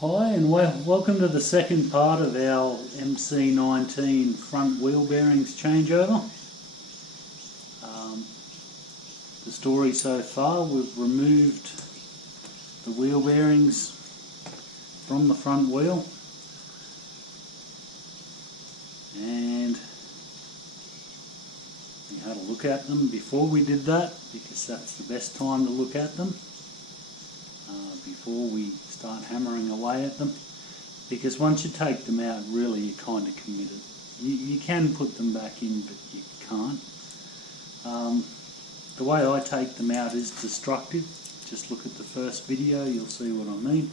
Hi and welcome to the second part of our MC19 front wheel bearings changeover. The story so far, we've removed the wheel bearings from the front wheel and we had a look at them before we did that, because that's the best time to look at them before we start hammering away at them, because once you take them out, really you're kind of committed. You can put them back in, but you can't. The way I take them out is destructive. Just look at the first video, you'll see what I mean.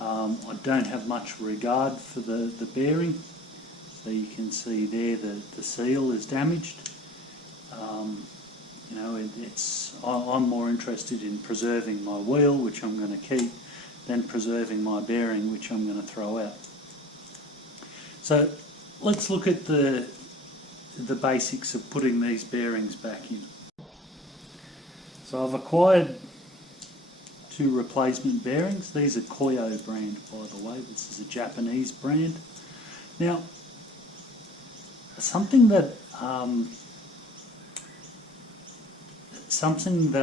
I don't have much regard for the bearing, so you can see there the seal is damaged. You know, I'm more interested in preserving my wheel, which I'm going to keep, than preserving my bearing, which I'm going to throw out. So let's look at the basics of putting these bearings back in. So I've acquired two replacement bearings. These are Koyo brand, by the way. This is a Japanese brand. Now, something that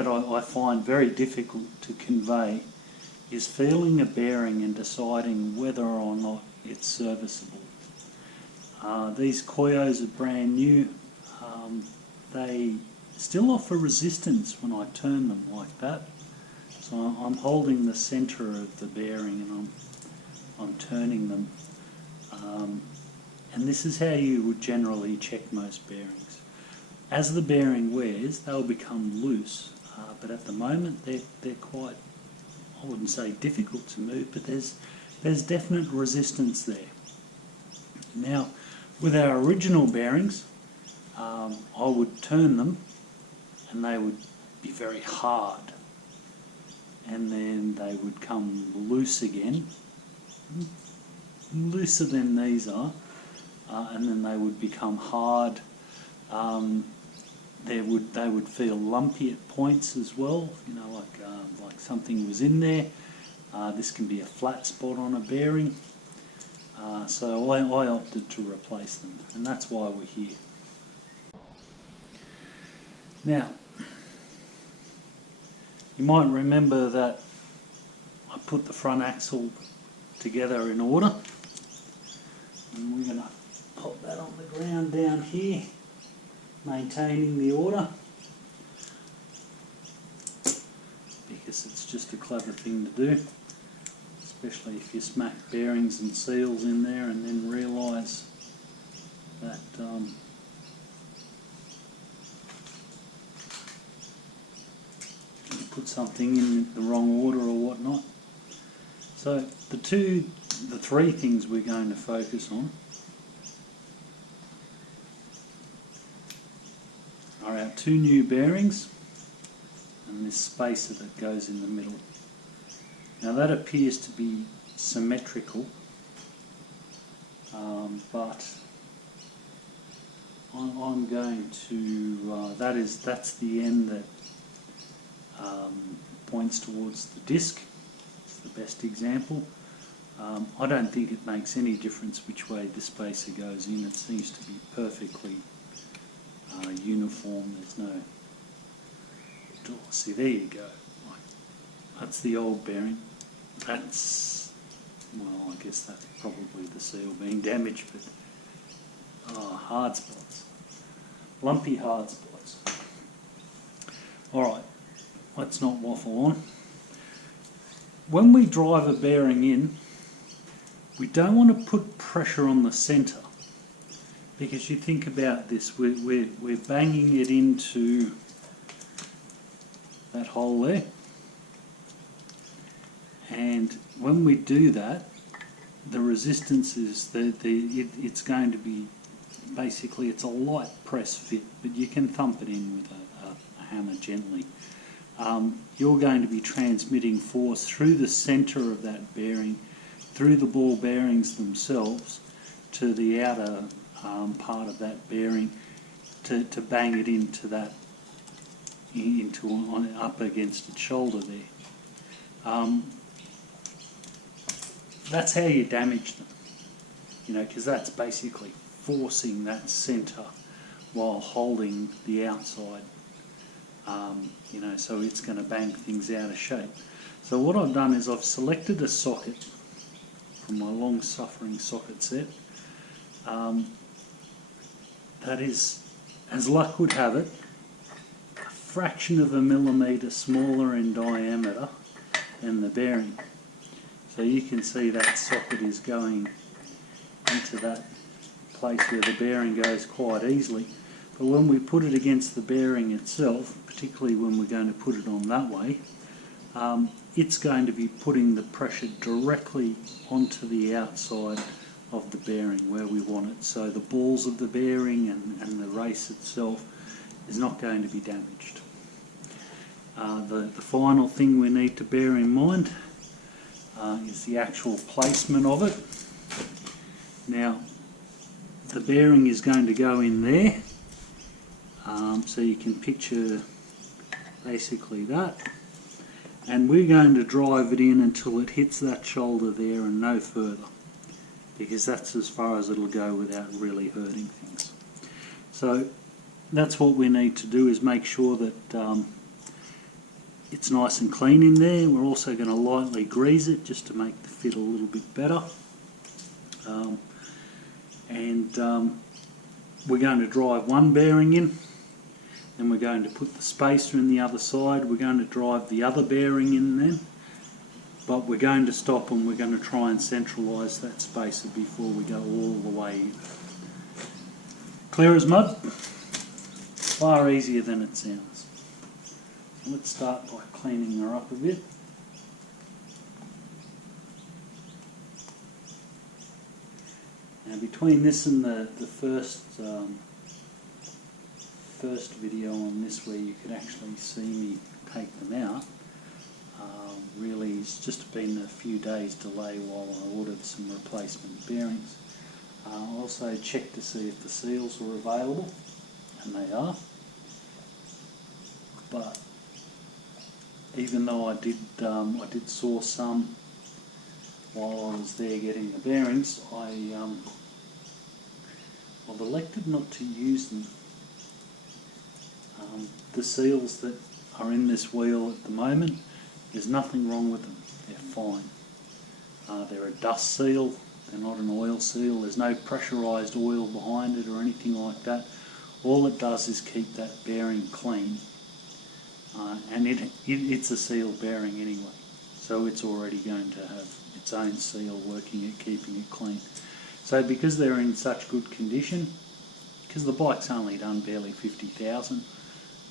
I find very difficult to convey is feeling a bearing and deciding whether or not it's serviceable. These Koyos are brand new. They still offer resistance when I turn them like that. So I'm holding the centre of the bearing and I'm turning them. And this is how you would generally check most bearings. As the bearing wears, they'll become loose, but at the moment they're quite, I wouldn't say difficult to move, but there's definite resistance there. Now, with our original bearings, I would turn them and they would be very hard, and then they would come loose again, looser than these are, and then they would become hard. They would feel lumpy at points as well, you know, like something was in there. This can be a flat spot on a bearing. So I opted to replace them, and that's why we're here. Now, you might remember that I put the front axle together in order, and we're going to pop that on the ground down here, maintaining the order, because it's just a clever thing to do, especially if you smack bearings and seals in there and then realise that you put something in the wrong order or whatnot. So the three things we're going to focus on are our two new bearings and this spacer that goes in the middle. Now that appears to be symmetrical, but I'm going to, that's the end that points towards the disc. It's the best example. I don't think it makes any difference which way the spacer goes in. It seems to be perfectly uniform. There's no door. See, there you go. That's the old bearing. That's, well, I guess that's probably the seal being damaged, but hard spots. Lumpy hard spots. Alright, let's not waffle on. When we drive a bearing in, we don't want to put pressure on the centre, because you think about this, we're banging it into that hole there, and when we do that, the resistance is it's going to be, basically it's a light press fit, but you can thump it in with a hammer gently. You're going to be transmitting force through the centre of that bearing, through the ball bearings themselves, to the outer part of that bearing, to bang it into that, up against its shoulder there. that's how you damage them, you know, because that's basically forcing that centre while holding the outside, you know, so it's going to bang things out of shape. So what I've done is I've selected a socket from my long-suffering socket set that is, as luck would have it, a fraction of a millimetre smaller in diameter than the bearing. So you can see that socket is going into that place where the bearing goes quite easily. But when we put it against the bearing itself, particularly when we're going to put it on that way, it's going to be putting the pressure directly onto the outside of the bearing where we want it. So the balls of the bearing and the race itself is not going to be damaged. The final thing we need to bear in mind is the actual placement of it. Now, the bearing is going to go in there, so you can picture basically that, and we're going to drive it in until it hits that shoulder there and no further, because that's as far as it'll go without really hurting things. So that's what we need to do, is make sure that it's nice and clean in there. We're also going to lightly grease it just to make the fit a little bit better. We're going to drive one bearing in, then we're going to put the spacer in the other side. We're going to drive the other bearing in then, but we're going to stop and we're going to try and centralise that spacer before we go all the way in. Clear as mud? Far easier than it sounds. So let's start by cleaning her up a bit. Now between this and the first video on this, where you could actually see me take them out, really it's just been a few days delay while I ordered some replacement bearings. I also checked to see if the seals were available, and they are. But even though I did source some while I was there getting the bearings, I've elected not to use them. The seals that are in this wheel at the moment, there's nothing wrong with them. They're fine. They're a dust seal. They're not an oil seal. There's no pressurised oil behind it or anything like that. All it does is keep that bearing clean. And it's a seal bearing anyway, so it's already going to have its own seal working at keeping it clean. So because they're in such good condition, because the bike's only done barely 50,000,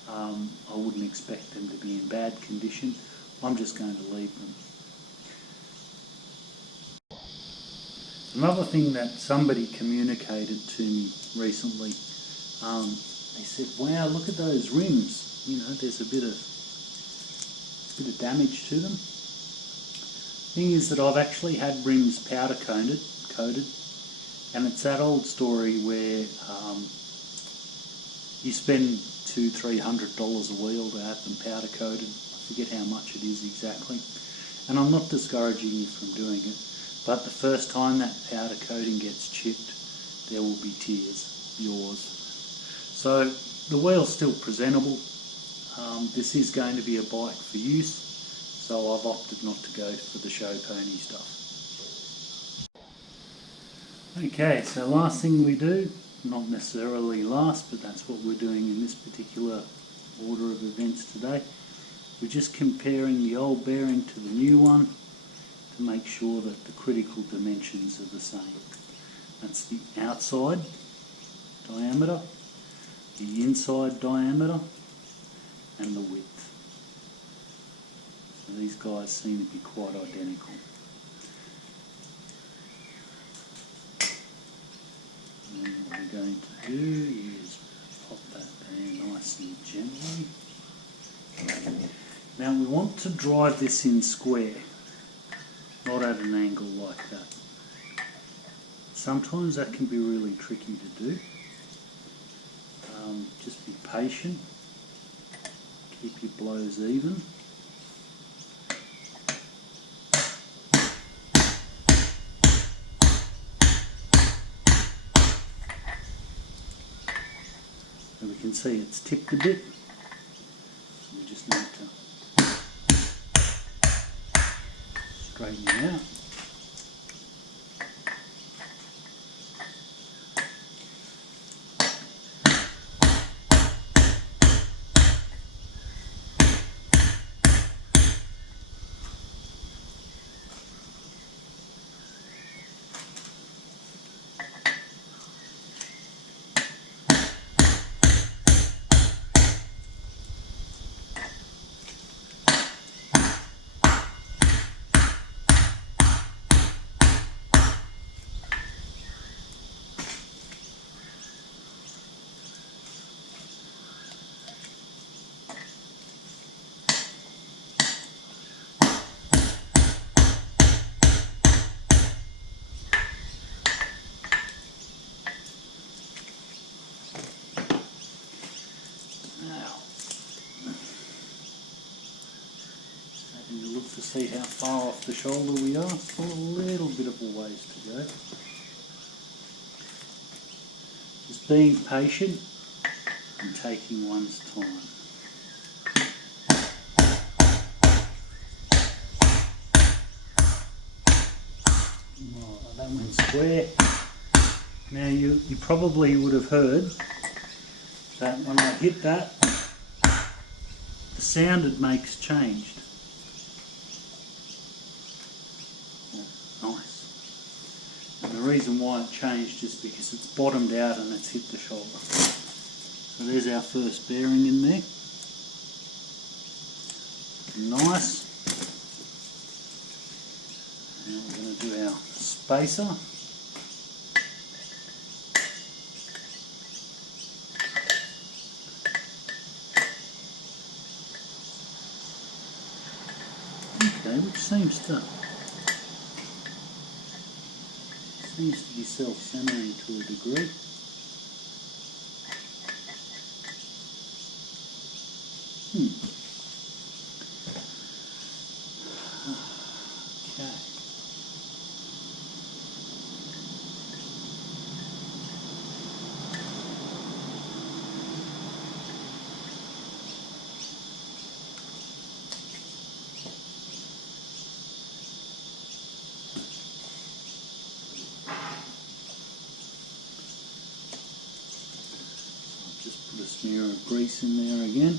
I wouldn't expect them to be in bad condition. I'm just going to leave them. Another thing that somebody communicated to me recently, they said, wow, look at those rims. You know, there's a bit of damage to them. Thing is that I've actually had rims powder coated, and it's that old story where you spend $200–300 a wheel to have them powder coated. I forget how much it is exactly, and I'm not discouraging you from doing it, but the first time that powder coating gets chipped, there will be tears, yours. So the wheel's still presentable. This is going to be a bike for use, so I've opted not to go for the show pony stuff. Okay, so last thing we do, not necessarily last, but that's what we're doing in this particular order of events today. We're just comparing the old bearing to the new one to make sure that the critical dimensions are the same. That's the outside diameter, the inside diameter, and the width. So these guys seem to be quite identical. And what we're going to do is pop that there nice and gently. Now we want to drive this in square, not at an angle like that. Sometimes that can be really tricky to do. Just be patient. Keep your blows even. we can see it's tipped a bit, so we just need to straighten it out. To see how far off the shoulder we are. Still a little bit of a ways to go. Just being patient and taking one's time. Right, that went square. Now you probably would have heard that when I hit that, the sound it makes changed. The reason why it changed is because it's bottomed out and it's hit the shoulder. So there's our first bearing in there. Nice. Now we're going to do our spacer. Okay, which seems to be self-centering to a degree. Okay. Put a smear of grease in there again.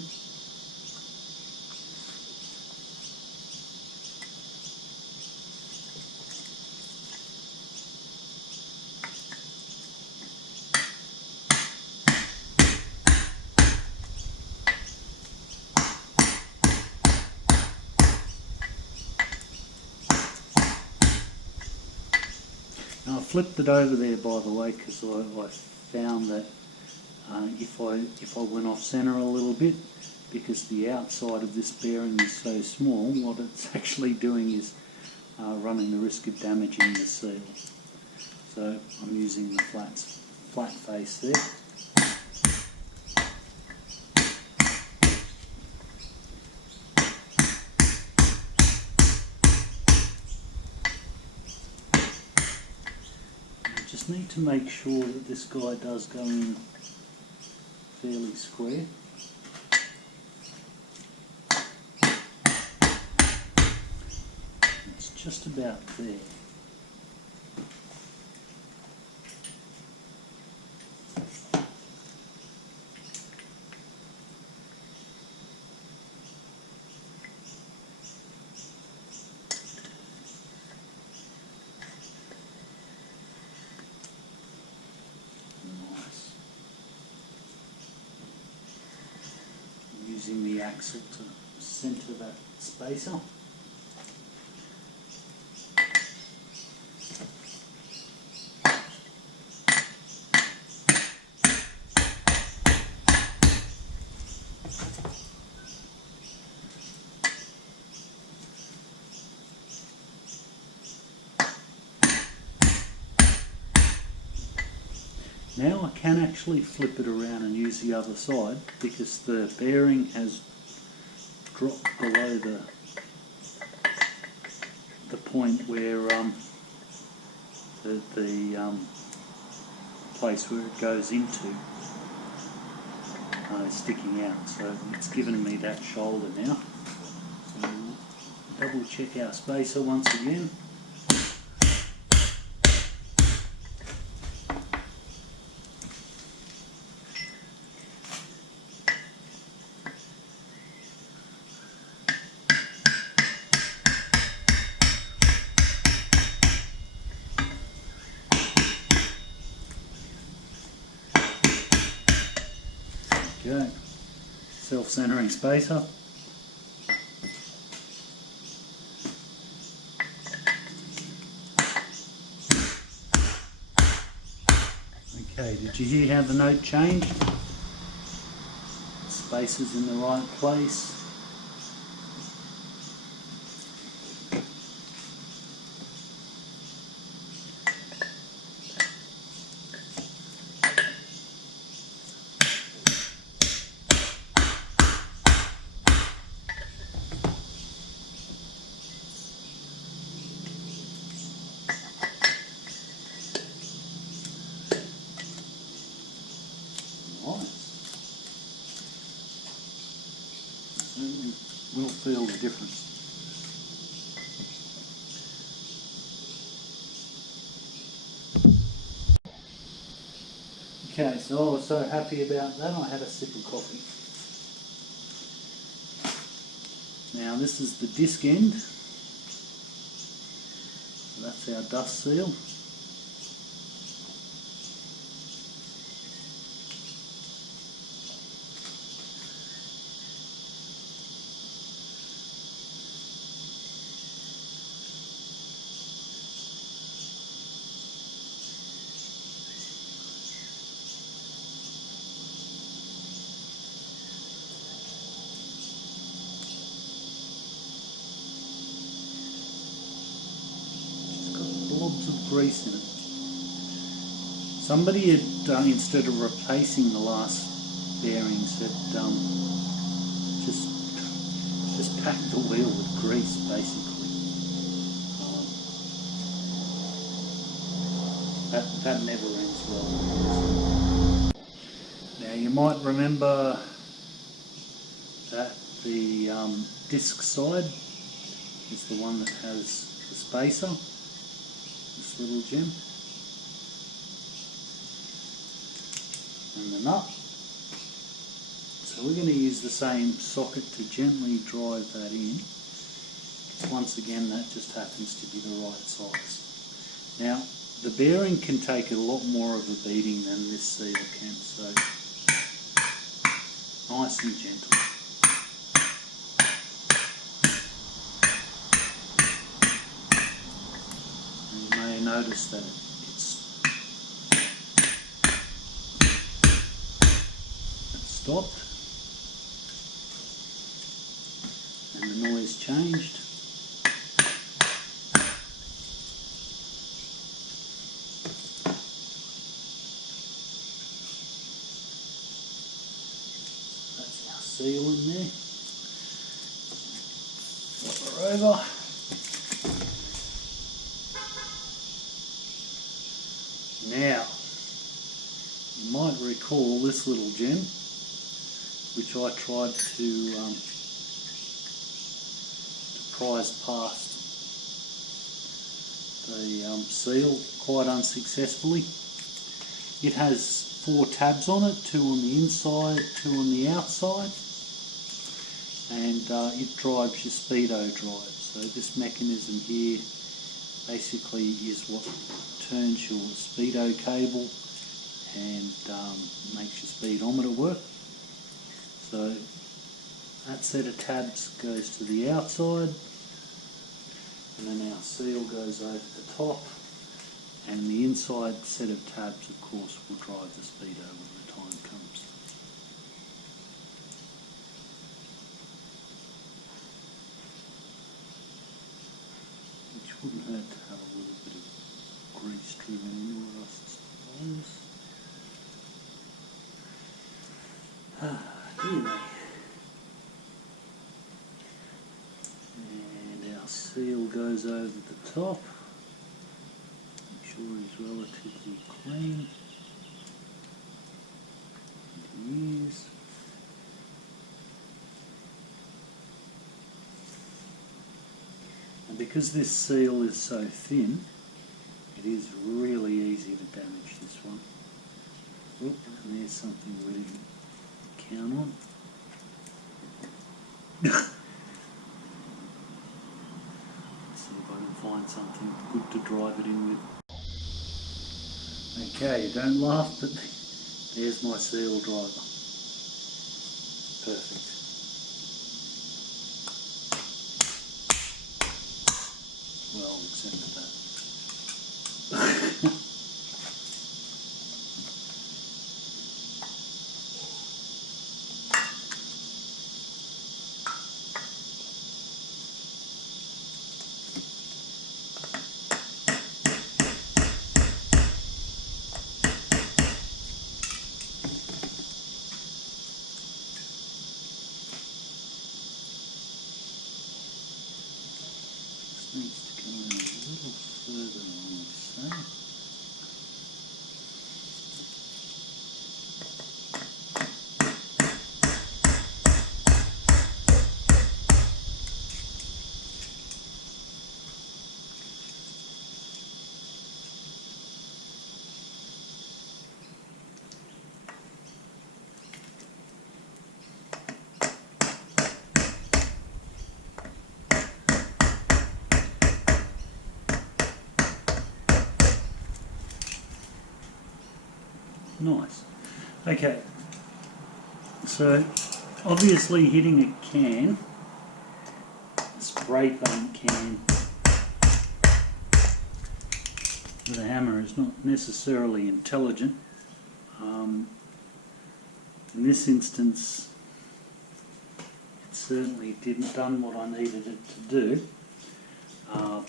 Now I flipped it over there, by the way, because I found that if I went off centre a little bit, because the outside of this bearing is so small, what it's actually doing is running the risk of damaging the seal. So I'm using the flat face there. I just need to make sure that this guy does go in fairly square. It's just about there. Using the axle to centre that spacer. Now I can actually flip it around and use the other side because the bearing has dropped below the point where the place where it goes into. sticking out, so it's given me that shoulder now. So we'll double check our spacer once again. Go. Self-centering spacer. Okay, did you hear how the note changed? Spacer's in the right place. Certainly will feel the difference. Okay, so I was so happy about that I had a sip of coffee. Now this is the disc end, so that's our dust seal. Blobs of grease in it. Somebody had, instead of replacing the last bearings, had just packed the wheel with grease, basically. That never ends well. Now you might remember that the disc side is the one that has the spacer. This little gem, and the nut. So we're going to use the same socket to gently drive that in. Once again, that just happens to be the right size. Now the bearing can take a lot more of a beating than this seal can, so nice and gentle. Notice that it's stopped and the noise changed. That's our seal in there. Flip her over. Now, you might recall this little gem, which I tried to prise past the seal quite unsuccessfully. It has 4 tabs on it, 2 on the inside, 2 on the outside, and it drives your speedo drive. So this mechanism here basically is what turns your speedo cable and makes your speedometer work. So that set of tabs goes to the outside, and then our seal goes over the top, and the inside set of tabs, of course, will drive the speedo when the time comes. Which wouldn't hurt to have a little bit of grease driven into it, I suppose. Anyway. And our seal goes over the top. Make sure it's relatively clean to use. because this seal is so thin, it is really easy to damage this one. Oop, and there's something we didn't count on. Let's see if I can find something good to drive it in with. Okay, don't laugh, but there's my seal driver. Perfect. Well, except for that. Needs to come in a little further, I would say. Nice. Okay, so obviously hitting a can, a spray paint can, with a hammer is not necessarily intelligent. In this instance, it certainly didn't done what I needed it to do,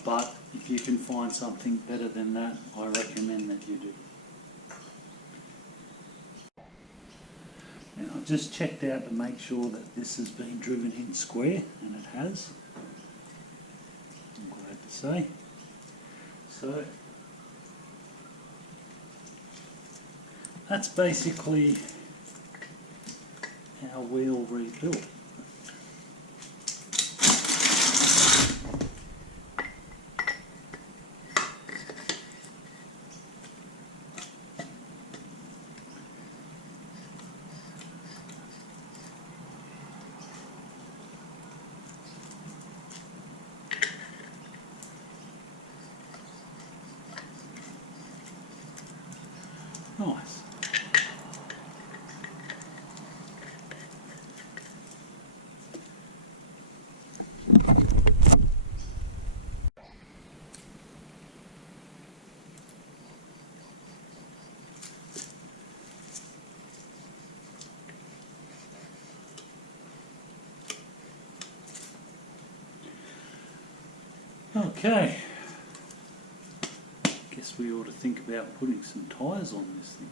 but if you can find something better than that, I recommend that you do. Now, I've just checked out to make sure that this has been driven in square, and it has. I'm glad to say. So, that's basically our wheel rebuilt. Nice. Okay. Guess we ought to think about putting some tyres on this thing.